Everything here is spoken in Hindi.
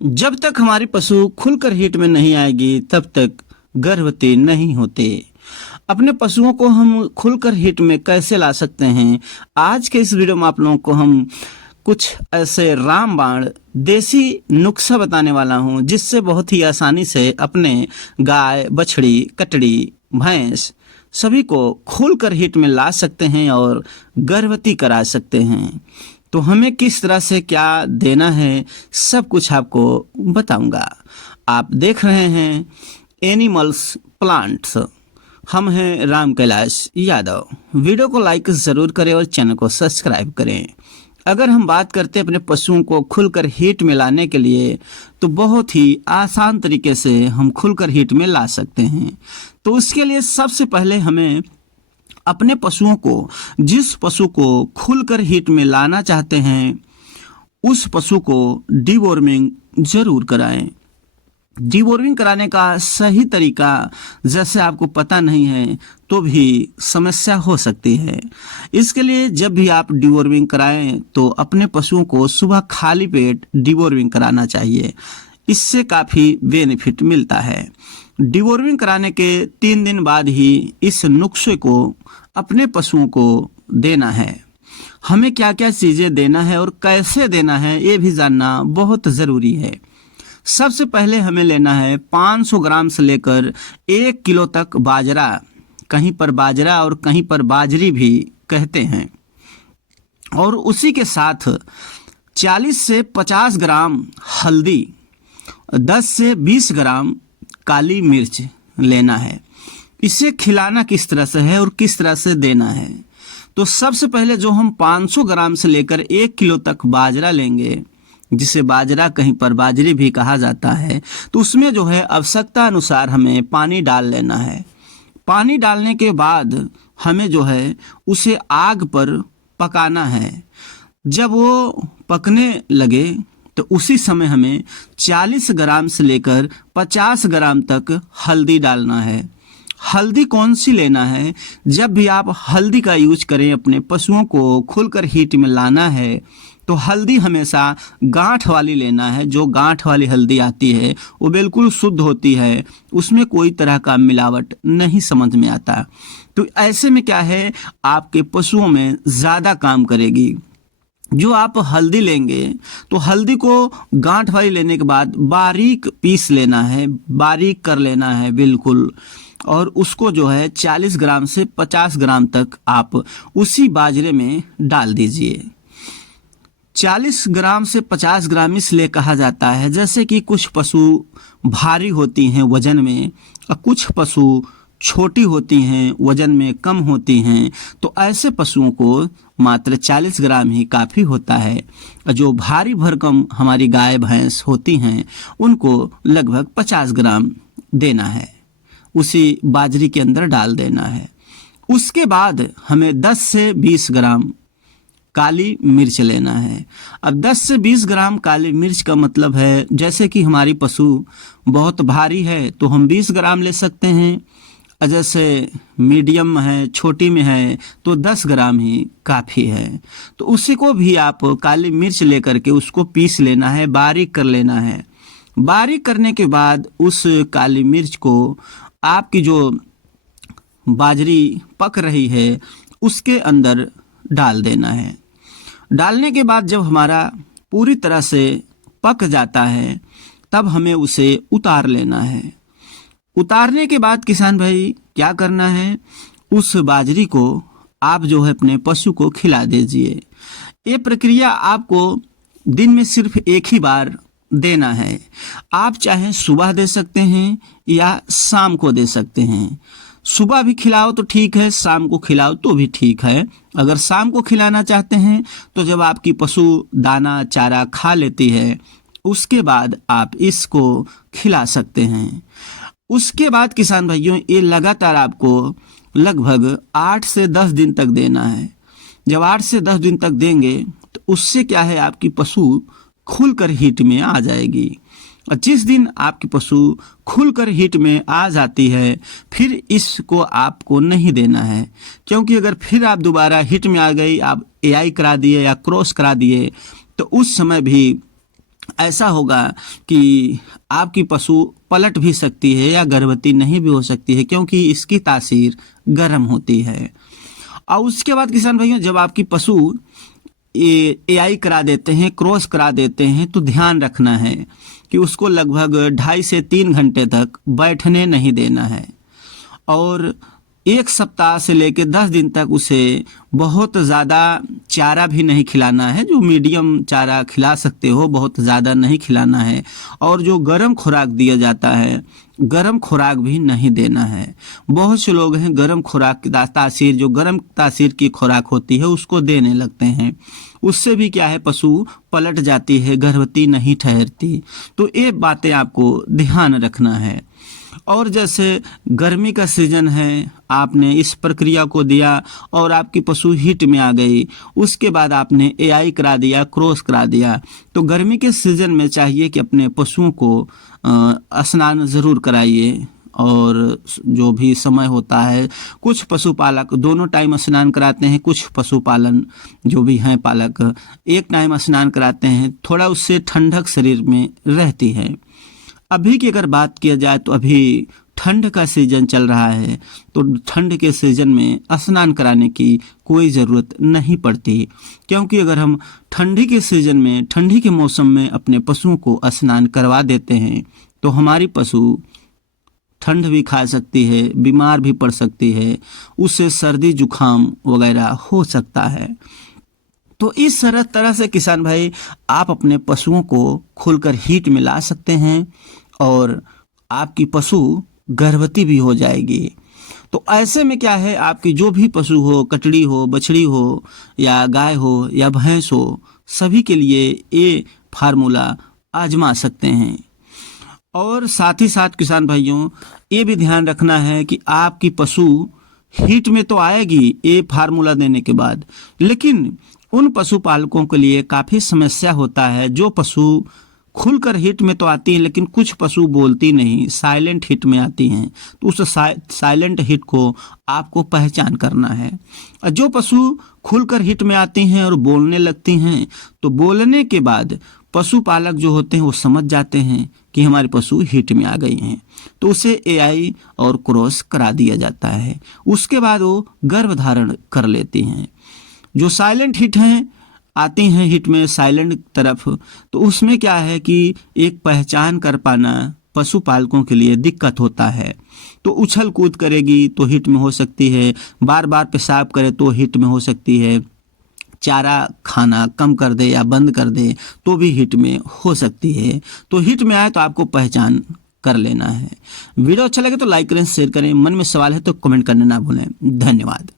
जब तक हमारी पशु खुलकर हीट में नहीं आएगी तब तक गर्भवती नहीं होते। अपने पशुओं को हम खुलकर हीट में कैसे ला सकते हैं, आज के इस वीडियो में आप लोगों को हम कुछ ऐसे रामबाण देसी नुस्खा बताने वाला हूं जिससे बहुत ही आसानी से अपने गाय, बछड़ी, कटड़ी, भैंस सभी को खुलकर हीट में ला सकते हैं और गर्भवती करा सकते हैं। तो हमें किस तरह से क्या देना है सब कुछ आपको बताऊंगा। आप देख रहे हैं एनिमल्स प्लांट्स। हम हैं राम कैलाश यादव। वीडियो को लाइक ज़रूर करें और चैनल को सब्सक्राइब करें। अगर हम बात करते हैं अपने पशुओं को खुलकर हीट में लाने के लिए तो बहुत ही आसान तरीके से हम खुलकर हीट में ला सकते हैं। तो उसके लिए सबसे पहले हमें अपने पशुओं को, जिस पशु को खुलकर हीट में लाना चाहते हैं उस पशु को डीवॉर्मिंग जरूर कराएं। डीवॉर्मिंग कराने का सही तरीका जैसे आपको पता नहीं है तो भी समस्या हो सकती है। इसके लिए जब भी आप डीवॉर्मिंग कराएं तो अपने पशुओं को सुबह खाली पेट डीवॉर्मिंग कराना चाहिए। इससे काफ़ी बेनिफिट मिलता है। डीवॉर्मिंग कराने के 3 दिन बाद ही इस नुस्खे को अपने पशुओं को देना है। हमें क्या क्या चीज़ें देना है और कैसे देना है ये भी जानना बहुत ज़रूरी है। सबसे पहले हमें लेना है 500 ग्राम से लेकर 1 किलो तक बाजरा। कहीं पर बाजरा और कहीं पर बाजरी भी कहते हैं। और उसी के साथ 40 से 50 ग्राम हल्दी, 10 से 20 ग्राम काली मिर्च लेना है। इसे खिलाना किस तरह से है और किस तरह से देना है, तो सबसे पहले जो हम 500 ग्राम से लेकर 1 किलो तक बाजरा लेंगे, जिसे बाजरा कहीं पर बाजरी भी कहा जाता है, तो उसमें जो है आवश्यकता अनुसार हमें पानी डाल लेना है। पानी डालने के बाद हमें जो है उसे आग पर पकाना है। जब वो पकने लगे तो उसी समय हमें 40 ग्राम से लेकर 50 ग्राम तक हल्दी डालना है। हल्दी कौन सी लेना है? जब भी आप हल्दी का यूज करें अपने पशुओं को खुलकर हीट में लाना है तो हल्दी हमेशा गांठ वाली लेना है। जो गांठ वाली हल्दी आती है वो बिल्कुल शुद्ध होती है, उसमें कोई तरह का मिलावट नहीं समझ में आता। तो ऐसे में क्या है, आपके पशुओं में ज़्यादा काम करेगी। जो आप हल्दी लेंगे तो हल्दी को गांठ वाली लेने के बाद बारीक पीस लेना है, बारीक कर लेना है बिल्कुल। और उसको जो है 40 ग्राम से 50 ग्राम तक आप उसी बाजरे में डाल दीजिए। 40 ग्राम से 50 ग्राम इसलिए कहा जाता है जैसे कि कुछ पशु भारी होती हैं वजन में और कुछ पशु छोटी होती हैं वजन में कम होती हैं। तो ऐसे पशुओं को मात्र 40 ग्राम ही काफ़ी होता है। और जो भारी भरकम हमारी गाय भैंस होती हैं उनको लगभग 50 ग्राम देना है, उसी बाजरी के अंदर डाल देना है। उसके बाद हमें 10 से 20 ग्राम काली मिर्च लेना है। अब 10 से 20 ग्राम काली मिर्च का मतलब है जैसे कि हमारी पशु बहुत भारी है तो हम 20 ग्राम ले सकते हैं, और जैसे मीडियम है, छोटी में है तो 10 ग्राम ही काफ़ी है। तो उसी को भी आप काली मिर्च लेकर के उसको पीस लेना है, बारीक कर लेना है। बारीक करने के बाद उस काली मिर्च को आपकी जो बाजरी पक रही है उसके अंदर डाल देना है। डालने के बाद जब हमारा पूरी तरह से पक जाता है तब हमें उसे उतार लेना है। उतारने के बाद किसान भाई क्या करना है, उस बाजरी को आप जो है अपने पशु को खिला दीजिए। ये प्रक्रिया आपको दिन में सिर्फ एक ही बार देना है। आप चाहे सुबह दे सकते हैं या शाम को दे सकते हैं। सुबह भी खिलाओ तो ठीक है, शाम को खिलाओ तो भी ठीक है। अगर शाम को खिलाना चाहते हैं तो जब आपकी पशु दाना चारा खा लेती है उसके बाद आप इसको खिला सकते हैं। उसके बाद किसान भाइयों ये लगातार आपको लगभग 8 से 10 दिन तक देना है। जब 8 से 10 दिन तक देंगे तो उससे क्या है, आपकी पशु खुलकर हीट में आ जाएगी। और जिस दिन आपकी पशु खुलकर हीट में आ जाती है फिर इसको आपको नहीं देना है, क्योंकि अगर फिर आप दोबारा हीट में आ गई, आप एआई करा दिए या क्रॉस करा दिए तो उस समय भी ऐसा होगा कि आपकी पशु पलट भी सकती है या गर्भवती नहीं भी हो सकती है, क्योंकि इसकी तासीर गर्म होती है। और उसके बाद किसान भाइयों, जब आपकी पशु एआई करा देते हैं, क्रॉस करा देते हैं, तो ध्यान रखना है कि उसको लगभग 2.5 से 3 घंटे तक बैठने नहीं देना है और 1 सप्ताह से लेकर 10 दिन तक उसे बहुत ज़्यादा चारा भी नहीं खिलाना है। जो मीडियम चारा खिला सकते हो, बहुत ज़्यादा नहीं खिलाना है। और जो गर्म खुराक दिया जाता है, गर्म खुराक भी नहीं देना है। बहुत से लोग हैं गर्म खुराक की तासीर, जो गर्म तासीर की खुराक होती है उसको देने लगते हैं। उससे भी क्या है, पशु पलट जाती है, गर्भवती नहीं ठहरती। तो ये बातें आपको ध्यान रखना है। और जैसे गर्मी का सीजन है, आपने इस प्रक्रिया को दिया और आपकी पशु हीट में आ गई, उसके बाद आपने एआई करा दिया, क्रॉस करा दिया, तो गर्मी के सीजन में चाहिए कि अपने पशुओं को स्नान ज़रूर कराइए। और जो भी समय होता है, कुछ पशुपालक दोनों टाइम स्नान कराते हैं, कुछ पशुपालन जो भी हैं पालक एक टाइम स्नान कराते हैं। थोड़ा उससे ठंडक शरीर में रहती है। अभी की अगर बात किया जाए तो अभी ठंड का सीजन चल रहा है, तो ठंड के सीजन में स्नान कराने की कोई ज़रूरत नहीं पड़ती, क्योंकि अगर हम ठंडी के सीजन में, ठंडी के मौसम में अपने पशुओं को स्नान करवा देते हैं तो हमारी पशु ठंड भी खा सकती है, बीमार भी पड़ सकती है, उससे सर्दी जुकाम वगैरह हो सकता है। तो इस तरह से किसान भाई आप अपने पशुओं को खुलकर हीट में ला सकते हैं और आपकी पशु गर्भवती भी हो जाएगी। तो ऐसे में क्या है, आपकी जो भी पशु हो, कटड़ी हो, बछड़ी हो या गाय हो या भैंस हो, सभी के लिए ये फार्मूला आजमा सकते हैं। और साथ ही साथ किसान भाइयों, ये भी ध्यान रखना है कि आपकी पशु हीट में तो आएगी ये फार्मूला देने के बाद, लेकिन उन पशुपालकों के लिए काफ़ी समस्या होता है। जो पशु खुलकर हिट में तो आती हैं, लेकिन कुछ पशु बोलती नहीं, साइलेंट हिट में आती हैं। तो उस साइलेंट हिट को आपको पहचान करना है। और जो पशु खुलकर हिट में आती हैं और बोलने लगती हैं, तो बोलने के बाद पशुपालक जो होते हैं वो समझ जाते हैं कि हमारे पशु हिट में आ गई हैं, तो उसे एआई और क्रॉस करा दिया जाता है। उसके बाद वो गर्भधारण कर लेती हैं। जो साइलेंट हिट हैं, आती हैं हिट में साइलेंट तरफ, तो उसमें क्या है कि एक पहचान कर पाना पशुपालकों के लिए दिक्कत होता है। तो उछल कूद करेगी तो हिट में हो सकती है, बार बार पेशाब करे तो हिट में हो सकती है, चारा खाना कम कर दे या बंद कर दे तो भी हिट में हो सकती है। तो हिट में आए तो आपको पहचान कर लेना है। वीडियो अच्छा लगे तो लाइक करें, शेयर करें। मन में सवाल है तो कमेंट करना ना भूलें। धन्यवाद।